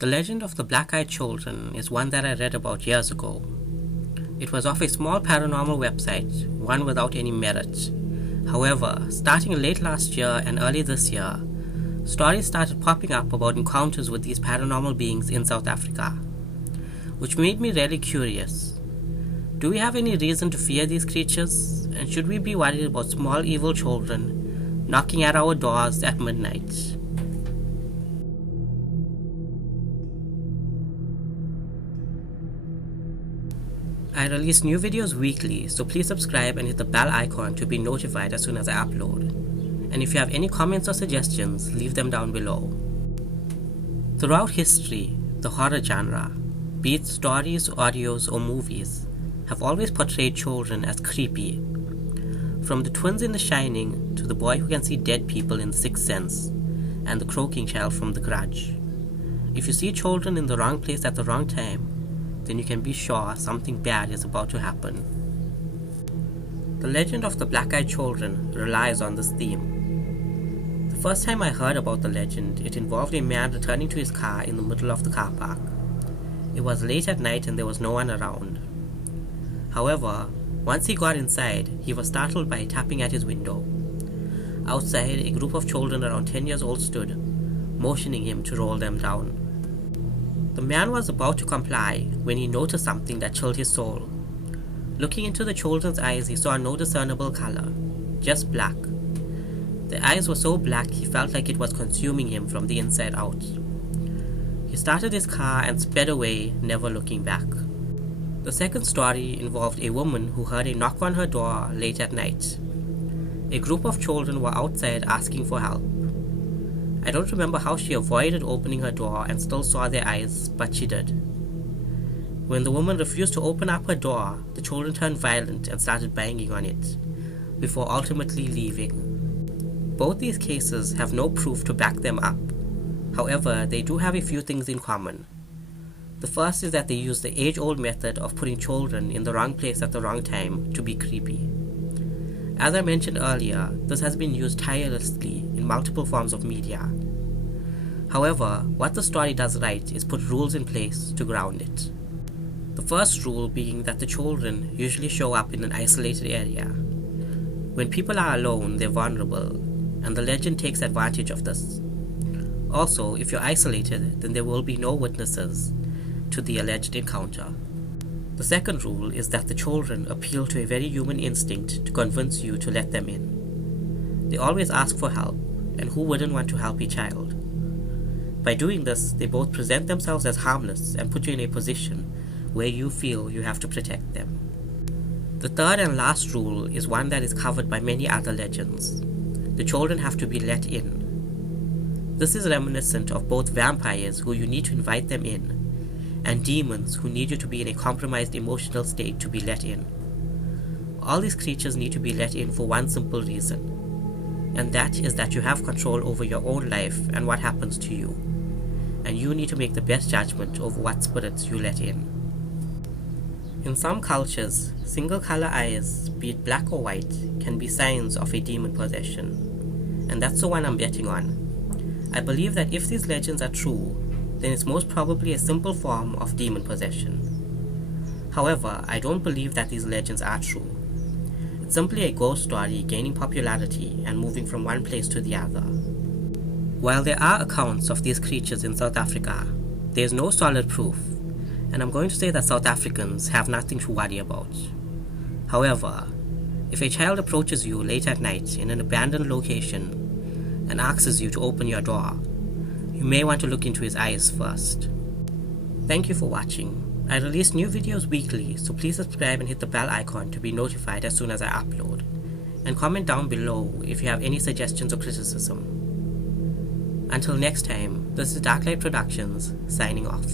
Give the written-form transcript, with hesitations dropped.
The legend of the black-eyed children is one that I read about years ago. It was off a small paranormal website, one without any merit. However, starting late last year and early this year, stories started popping up about encounters with these paranormal beings in South Africa, which made me really curious. Do we have any reason to fear these creatures, and should we be worried about small evil children knocking at our doors at midnight? I release new videos weekly, so please subscribe and hit the bell icon to be notified as soon as I upload. And if you have any comments or suggestions, leave them down below. Throughout history, the horror genre, be it stories, audios, or movies, have always portrayed children as creepy. From the twins in The Shining to the boy who can see dead people in The Sixth Sense, and the croaking child from The Grudge. If you see children in the wrong place at the wrong time, then you can be sure something bad is about to happen. The legend of the black-eyed children relies on this theme. The first time I heard about the legend, it involved a man returning to his car in the middle of the car park. It was late at night and there was no one around. However, once he got inside, he was startled by tapping at his window. Outside, a group of children around 10 years old stood, motioning him to roll them down. The man was about to comply when he noticed something that chilled his soul. Looking into the children's eyes, he saw no discernible color, just black. The eyes were so black he felt like it was consuming him from the inside out. He started his car and sped away, never looking back. The second story involved a woman who heard a knock on her door late at night. A group of children were outside asking for help. I don't remember how she avoided opening her door and still saw their eyes, but she did. When the woman refused to open up her door, the children turned violent and started banging on it, before ultimately leaving. Both these cases have no proof to back them up. However, they do have a few things in common. The first is that they use the age-old method of putting children in the wrong place at the wrong time to be creepy. As I mentioned earlier, this has been used tirelessly in multiple forms of media. However, what the story does right is put rules in place to ground it. The first rule being that the children usually show up in an isolated area. When people are alone, they're vulnerable, and the legend takes advantage of this. Also, if you're isolated, then there will be no witnesses to the alleged encounter. The second rule is that the children appeal to a very human instinct to convince you to let them in. They always ask for help, and who wouldn't want to help a child? By doing this, they both present themselves as harmless and put you in a position where you feel you have to protect them. The third and last rule is one that is covered by many other legends. The children have to be let in. This is reminiscent of both vampires, who you need to invite them in, and demons, who need you to be in a compromised emotional state to be let in. All these creatures need to be let in for one simple reason, and that is that you have control over your own life and what happens to you, and you need to make the best judgment over what spirits you let in. In some cultures, single color eyes, be it black or white, can be signs of a demon possession, and that's the one I'm betting on. I believe that if these legends are true, then it's most probably a simple form of demon possession. However, I don't believe that these legends are true. It's simply a ghost story gaining popularity and moving from one place to the other. While there are accounts of these creatures in South Africa, there is no solid proof, and I'm going to say that South Africans have nothing to worry about. However, if a child approaches you late at night in an abandoned location and asks you to open your door, you may want to look into his eyes first. Thank you for watching. I release new videos weekly, so please subscribe and hit the bell icon to be notified as soon as I upload. And comment down below if you have any suggestions or criticism. Until next time, this is Darklight Productions, signing off.